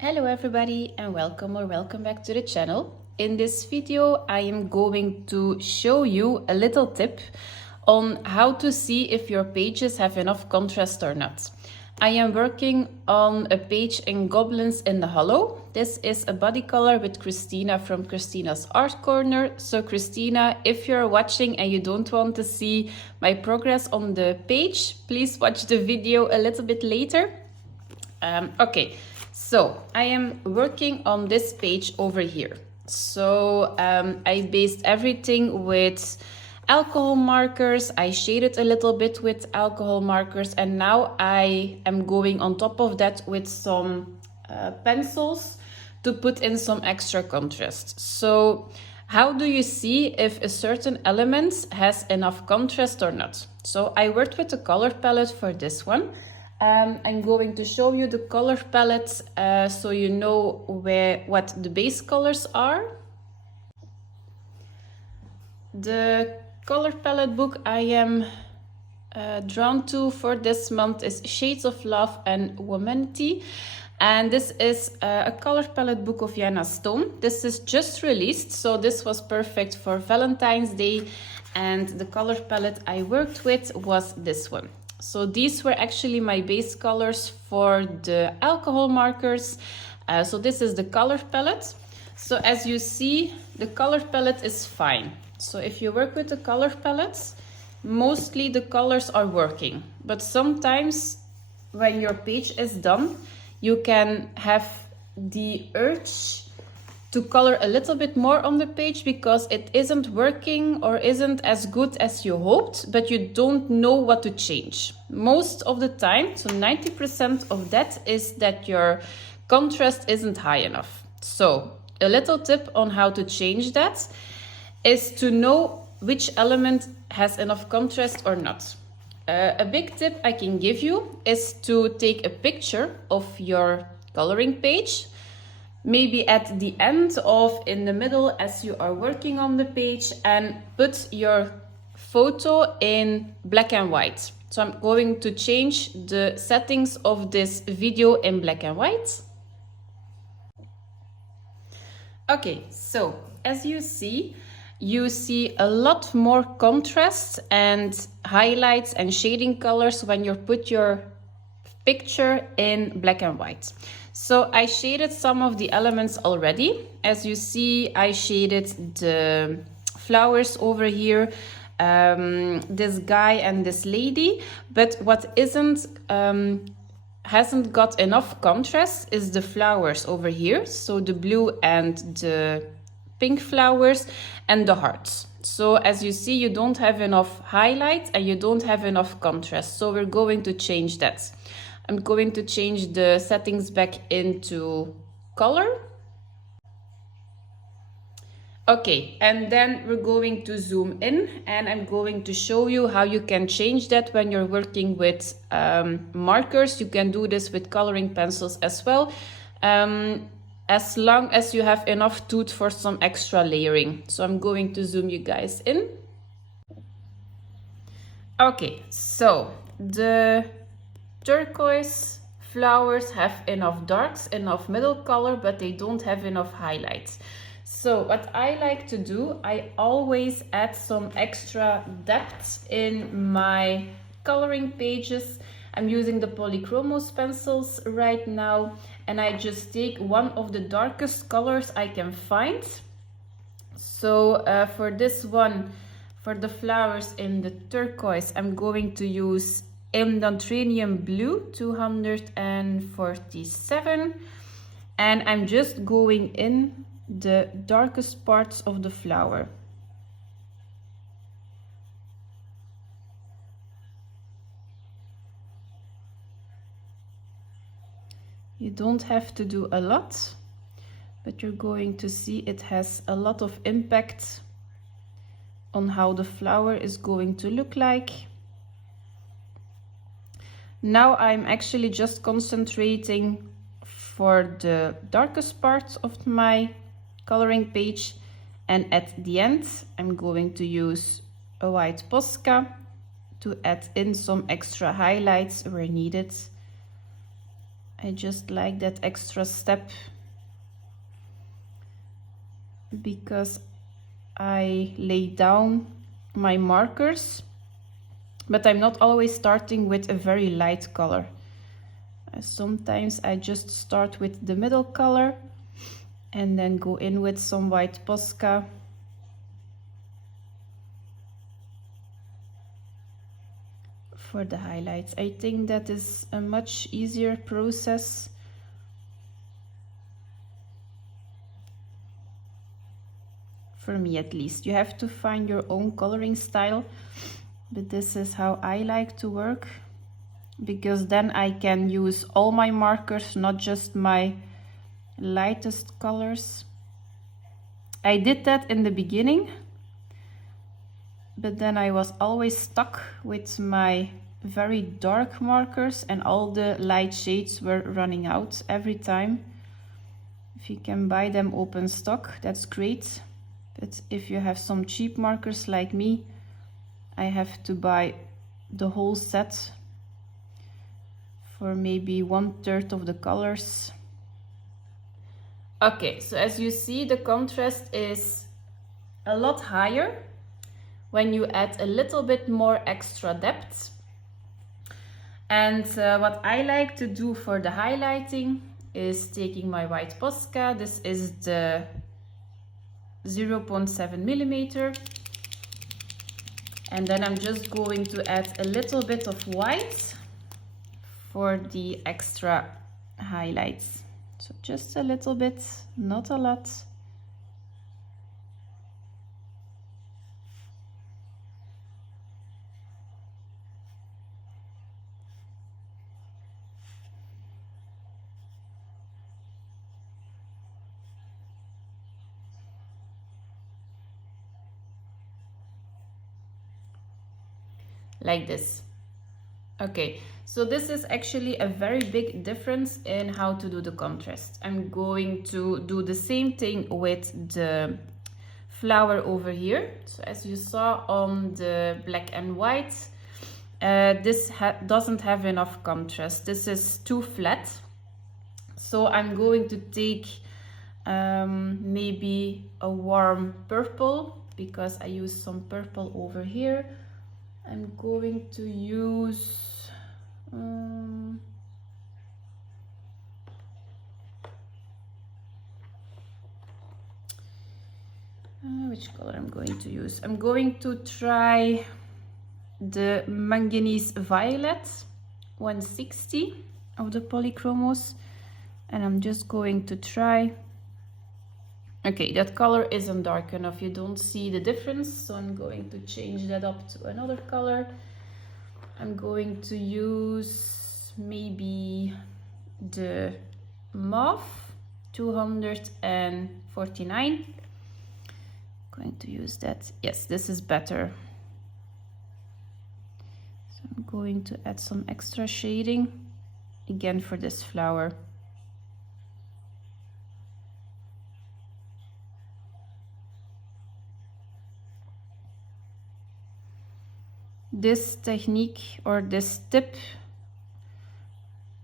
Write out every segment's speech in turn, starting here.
Hello everybody and welcome back to the channel. In this video I am going to show you a little tip on how to see if your pages have enough contrast or not. I am working on a page in Goblins in the Hollow. This is a body color with Christina from Christina's Art Corner. So Christina, if you're watching and you don't want to see my progress on the page, please watch the video a little bit later. Okay. So I am working on this page over here. So I based everything with alcohol markers. I shaded a little bit with alcohol markers, and now I am going on top of that with some pencils to put in some extra contrast. So how do you see if a certain element has enough contrast or not? So I worked with a color palette for this one. I'm going to show you the color palette so you know what the base colors are. The color palette book I am drawn to for this month is Shades of Love and Womanity. And this is a color palette book of Yana Stone. This is just released, so this was perfect for Valentine's Day. And the color palette I worked with was this one. So these were actually my base colors for the alcohol markers. So this is the color palette. So as you see, the color palette is fine. So if you work with the color palettes, mostly the colors are working. But sometimes when your page is done, you can have the urge to color a little bit more on the page because it isn't working or isn't as good as you hoped, but you don't know what to change. Most of the time, so 90% of that is that your contrast isn't high enough. So a little tip on how to change that is to know which element has enough contrast or not. A big tip I can give you is to take a picture of your coloring page, maybe at the end or in the middle as you are working on the page, and put your photo in black and white. So I'm going to change the settings of this video in black and white. Okay, so as you see a lot more contrast and highlights and shading colors when you put your picture in black and white. So I shaded some of the elements already. As you see, I shaded the flowers over here, this guy and this lady. But what hasn't got enough contrast is the flowers over here. So the blue and the pink flowers and the hearts. So as you see, you don't have enough highlight and you don't have enough contrast. So we're going to change that. I'm going to change the settings back into color. Okay, and then we're going to zoom in and I'm going to show you how you can change that when you're working with markers. You can do this with coloring pencils as well, as long as you have enough tooth for some extra layering. So I'm going to zoom you guys in. Okay, so the turquoise flowers have enough darks, enough middle color, but they don't have enough highlights. So what I like to do, I always add some extra depth in my coloring pages. I'm using the Polychromos pencils right now, and I just take one of the darkest colors I can find. So for this one, for the flowers in the turquoise, I'm going to use Indontranium Blue 247, and I'm just going in the darkest parts of the flower. You don't have to do a lot, but you're going to see it has a lot of impact on how the flower is going to look like. Now I'm actually just concentrating for the darkest parts of my coloring page, and at the end I'm going to use a white Posca to add in some extra highlights where needed. I just like that extra step because I lay down my markers, but I'm not always starting with a very light color. Sometimes I just start with the middle color and then go in with some white Posca. For the highlights. I think that is a much easier process. For me at least. You have to find your own coloring style, but this is how I like to work, because then I can use all my markers, not just my lightest colors. I did that in the beginning, but then I was always stuck with my very dark markers and all the light shades were running out every time. If you can buy them open stock, that's great. But if you have some cheap markers like me, I have to buy the whole set for maybe 1/3 of the colors. Okay, so as you see, the contrast is a lot higher when you add a little bit more extra depth. And what I like to do for the highlighting is taking my white Posca. This is the 0.7 millimeter. And then I'm just going to add a little bit of white for the extra highlights. So just a little bit, not a lot. Like this. Okay, so this is actually a very big difference in how to do the contrast. I'm going to do the same thing with the flower over here. So as you saw on the black and white, this doesn't have enough contrast. This is too flat. So I'm going to take maybe a warm purple, because I use some purple over here. I'm going to use which color I'm going to use? I'm going to try the Manganese Violet 160 of the Polychromos, and I'm just going to try. Okay, that color isn't dark enough, you don't see the difference, so I'm going to change that up to another color. I'm going to use maybe the Mauve 249. Going to use that. Yes, this is better. So I'm going to add some extra shading again for this flower. This technique or this tip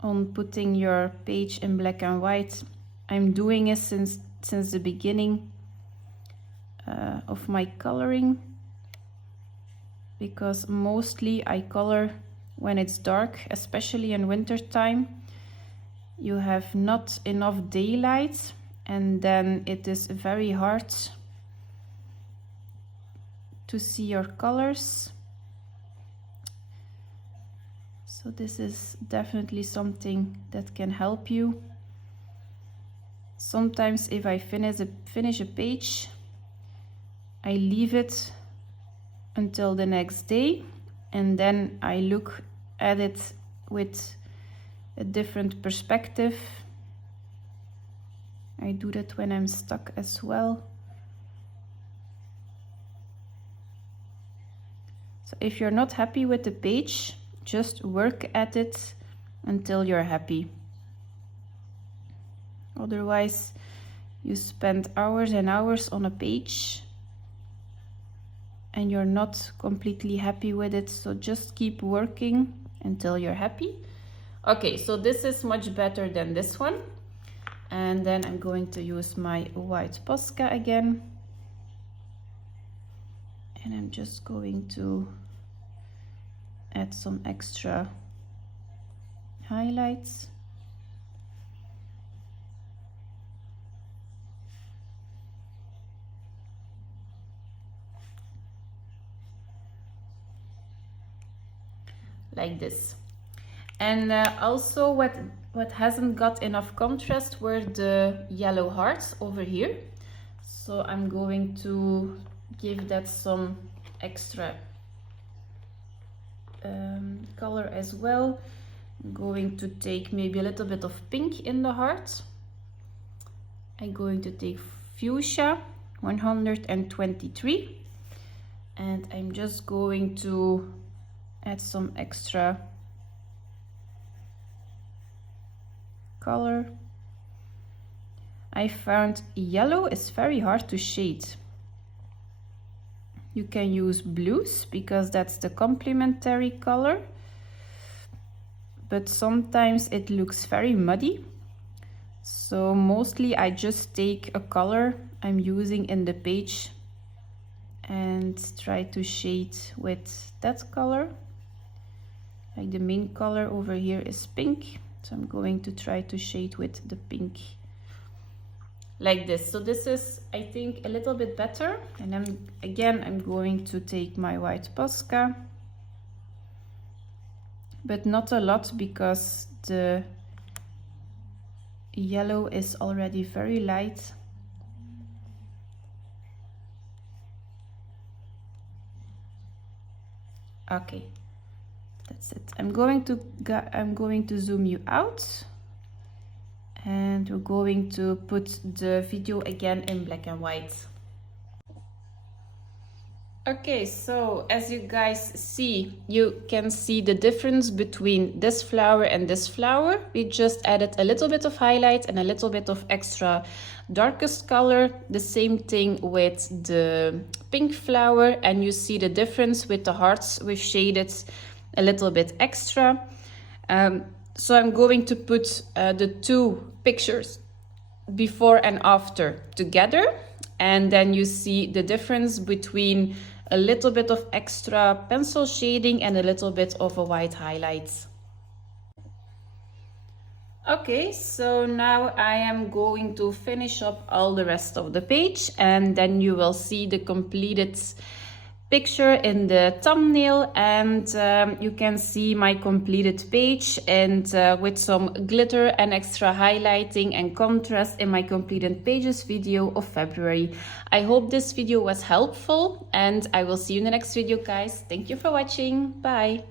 on putting your page in black and white, I'm doing it since the beginning of my coloring, because mostly I color when it's dark, especially in winter time. You have not enough daylight, and then it is very hard to see your colors. So this is definitely something that can help you. Sometimes if I finish a page, I leave it until the next day, and then I look at it with a different perspective. I do that when I'm stuck as well. So if you're not happy with the page, just work at it until you're happy. Otherwise, you spend hours and hours on a page and you're not completely happy with it. So just keep working until you're happy. Okay, so this is much better than this one. And then I'm going to use my white Posca again. And I'm just going to add some extra highlights. Like this. And also what hasn't got enough contrast were the yellow hearts over here. So I'm going to give that some extra color as well. I'm going to take maybe a little bit of pink in the heart. I'm going to take fuchsia 123, and I'm just going to add some extra color. I found yellow is very hard to shade. You can use blues because that's the complementary color, but sometimes it looks very muddy. So mostly I just take a color I'm using in the page and try to shade with that color. Like the main color over here is pink, so I'm going to try to shade with the pink like this. So this is, I think, a little bit better. And I'm going to take my white Posca, but not a lot because the yellow is already very light. Okay, that's it. I'm going to zoom you out, and we're going to put the video again in black and white. Okay, so as you guys see, you can see the difference between this flower and this flower. We just added a little bit of highlight and a little bit of extra darkest color. The same thing with the pink flower, and you see the difference with the hearts. We've shaded a little bit extra. So I'm going to put the two pictures before and after together, and then you see the difference between a little bit of extra pencil shading and a little bit of a white highlight. Okay, so now I am going to finish up all the rest of the page, and then you will see the completed picture in the thumbnail, and you can see my completed page, and with some glitter and extra highlighting and contrast in my completed pages video of February. I hope this video was helpful, and I will see you in the next video, guys. Thank you for watching. Bye.